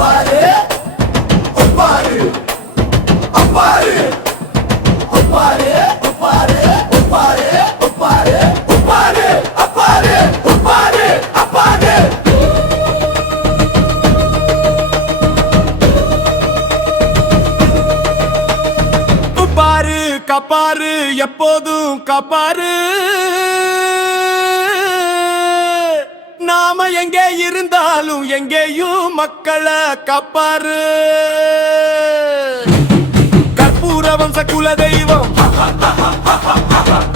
ஒப்பாரு ஒப்பாரு ஒப்பாரு ஒப்பாரு ஒப்பாரு ஒப்பாரு ஒப்பாரு ஒப்பாரு அப்பாரு ஒப்பாரு அப்பாரு உப்பாரு கப்பாரு எப்போதும் கப்பாரு நாம எங்கே இருந்தாலும் எங்கேயும் மக்களை காப்பாரு கற்பூர வம்ச குல தெய்வம்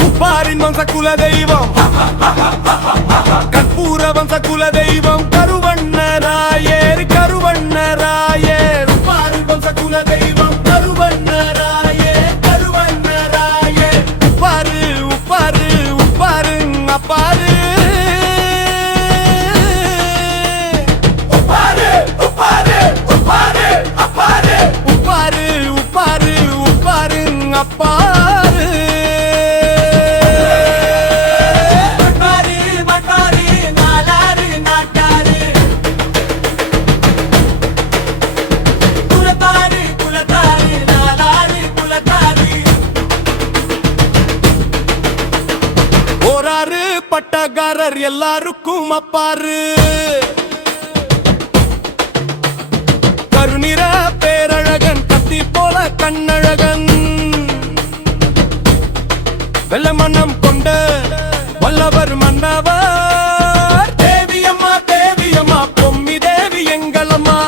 உப்பாரின் வம்ச குல தெய்வம் கற்பூர வம்ச குல தெய்வம் கருவண்ணராயர் கருவண்ணராயர் உப்பாரின் வம்ச குல தெய்வம் கருவண்ணராயர் கருவண்ணராயர் உப்பாரு உப்பாரு உப்பாரு அப்பாரு அப்பாரு மட்டாரு மட்டாரு நாலாரு நாட்டாரு குலத்தாரு குலத்தாரு நாலாரு குலத்தாரு ஓராறு பட்டக்காரர் எல்லாருக்கும் அப்பாரு கருநிற பேரழகன் கத்தி போல கண்ணழகன் வெள்ள மனம் கொண்ட வல்லவர் மன்னவர் தேவியம்மா தேவியம்மா பொம்மி தேவி எங்களம்மா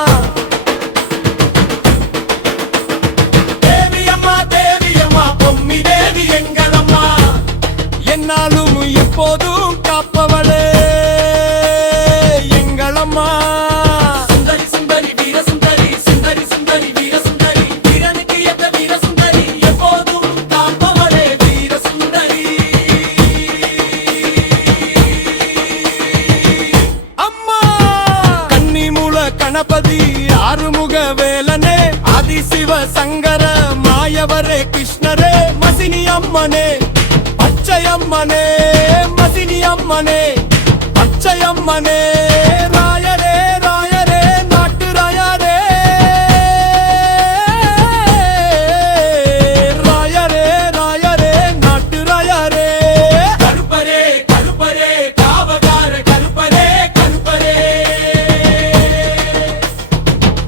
தேவியம்மா தேவியம்மா பொம்மி தேவி எங்களம்மா என்னாலும் எப்போதும் காப்பவளே எங்களம்மா சுந்தரி சுந்தரி வீர சுந்தரி சுந்தரி சுந்தரி வீர சுந்தரி வீரனுக்கு ஏத்த வீர சுந்தரி எப்போதும் காப்பவளே வீர சுந்தரி அம்மா கன்னிமூல கணபதி ஆறுமுக வேலனே ஆதிசிவ சங்கர மாயவரே கிருஷ்ணரே மசினி அம்மனே பச்சையம்மனே மசினி அம்மனே பச்சையம்மனே ராயரே ராயரே நாட்டு ராயரே ராயரே ராயரே நாட்டு ராயரே கருப்பரே கருப்பரே காவகார கருப்பரே கருப்பரே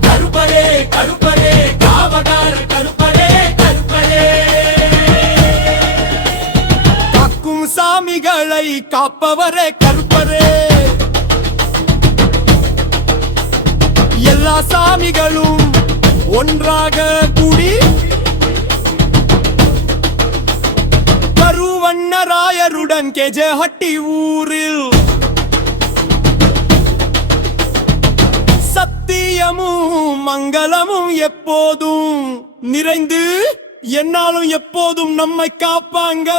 கருப்பரே கருப்பரே காவகார கருப்பரே கருப்பரே காக்கும் சாமிகளை காப்பவரே கருப்பரே எல்லா சாமிகளும் ஒன்றாக கூடி கருவண்ணராயருடன் கெஜஹட்டி ஊரில் சத்தியமும் மங்களமும் எப்போதும் நிறைந்து என்னாலும் எப்போதும் நம்மை காப்பாங்க.